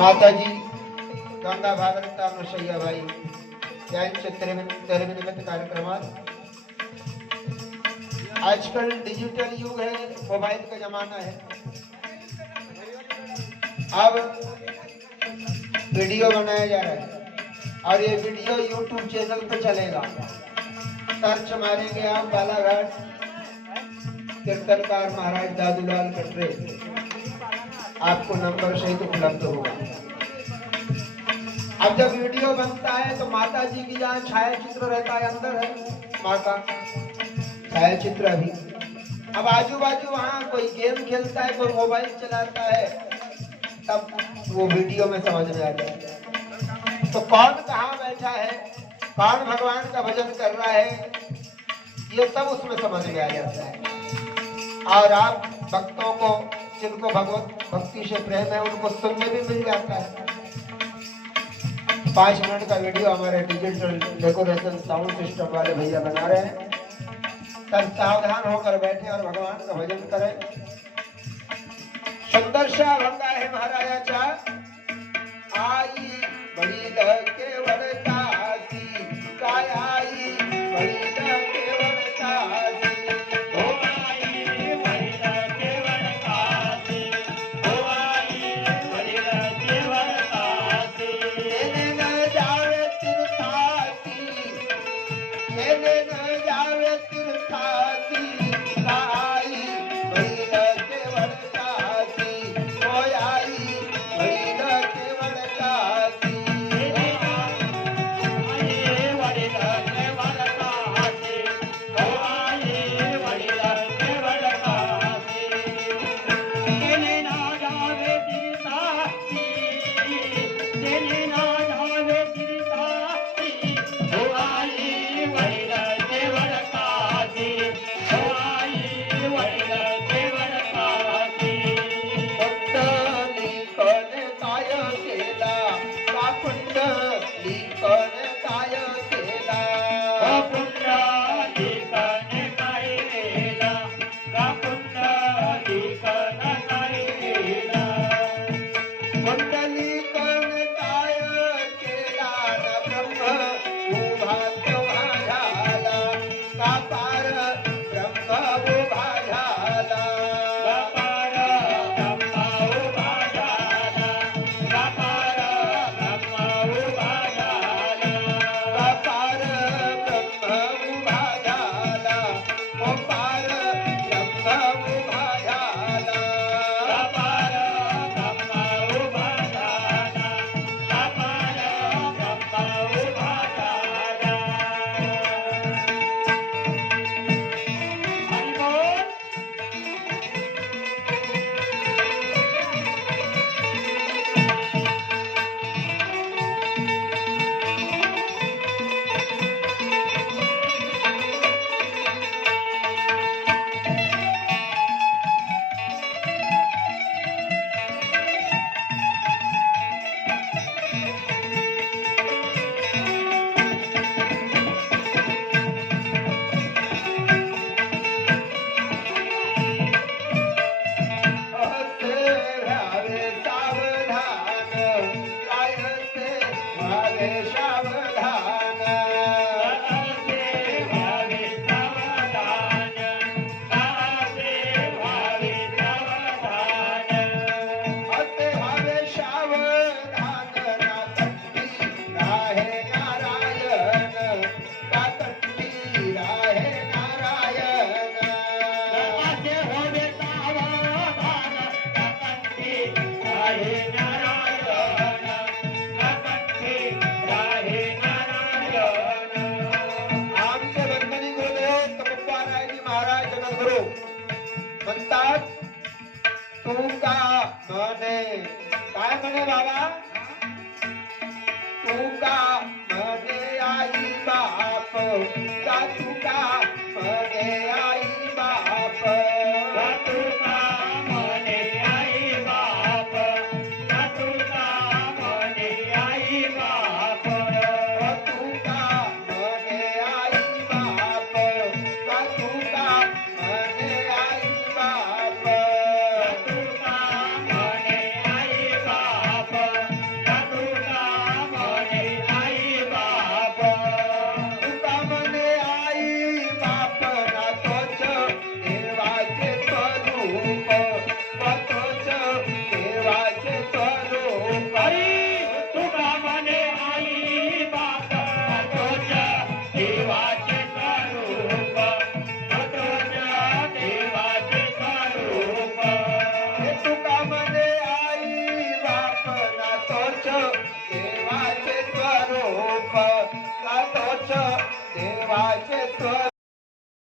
माताजी गंगा भागवत अनुसय्या बाई यांच्या तेरविनिमित्त कार्यक्रमात आजकल डिजिटल युग है, मोबाइल का जमाना है। अब वीडियो बनाया जा रहा है और ये वीडियो YouTube चैनल पे चलेगा। सर्च मारेंगे आप बालाघाट कीर्तनकार महाराज दादूलाल कटरे, आपको नंबर सहित उपलब्ध होगा। अब जब वीडियो बनता है तो माता जी की जहाँ छायाचित्र रहता है, अंदर है माँ का छायाचित्र अभी। अब आजू बाजू वहाँ कोई गेम खेलता है, कोई मोबाइल चलाता है, तब वो वीडियो में समझ में आ जाता है। तो कौन कहाँ बैठा है, कौन भगवान का भजन कर रहा है, ये सब उसमें समझ में आ जाता है। और आप भक्तों को जिनको भगवत भक्ति से प्रेम है उनको सुनने भी मिल जाता है। 5 मिनट का वीडियो हमारे डिजिटल डेकोरेशन साउंड सिस्टम वाले भैया बना रहे हैं। तब सावधान होकर बैठे और भगवान का भजन करें। सुंदर सा भंगा है महाराजाचा, आई बड़ी लगे वरदासी, काय आई बड़ी लगे वरदासी, ओ आई बड़ी लगे वरदासी, ओ आई बड़ी लगे वरदासी, लेने न जावे तीर्थासी, लेने न जावे तीर्थासी, आई बड़ी लगे वरदासी, ओ आई बड़ी लगे वरदासी, आई बड़ी लगे वरदासी, ओ आई बड़ी लगे वरदासी, लेने न जावे तीर्थासी, लेने न जावे तीर्थासी, ओ आई बड़ी लगे वरदासी, ओ आई बड़ी लगे वरदासी, कुंडली कोण काय केला, का कुंडली कोण काय केला, ओ कुंडली कोण काय केला, का कुंडली कोण काय केला, कुंडली कोण काय केला, न ब्रह्म उभा तेव्हा झाला, का पार ब्रह्म उभा झाला, का पार ब्रह्म उभा झाला, का पार ब्रह्म उभा झाला, का पार ब्रह्म उभा झाला, ओ पार ब्रह्म उभा झाला, का पार ब्रह्म उभा झाला, का पार ब्रह्म उभा झाला। हरि बोल। असे व्हावे सावधान, काय असे व्हावे सावधान, असे व्हावे सावधान, असे व्हावे सावधान, असे व्हावे सावधान, ना तट्टी राहे नारायण, ना तट्टी राहे नारायण, असे व्हावे सावधान, ना तट्टी राहे नारायण, ना तट्टी राहे नारायण। आमचे वंदनीय गुरुदेव तपस्वारायजी महाराज जगद्गुरु म्हणतात, तू का म्हणे, काय म्हणे बाबा, तू का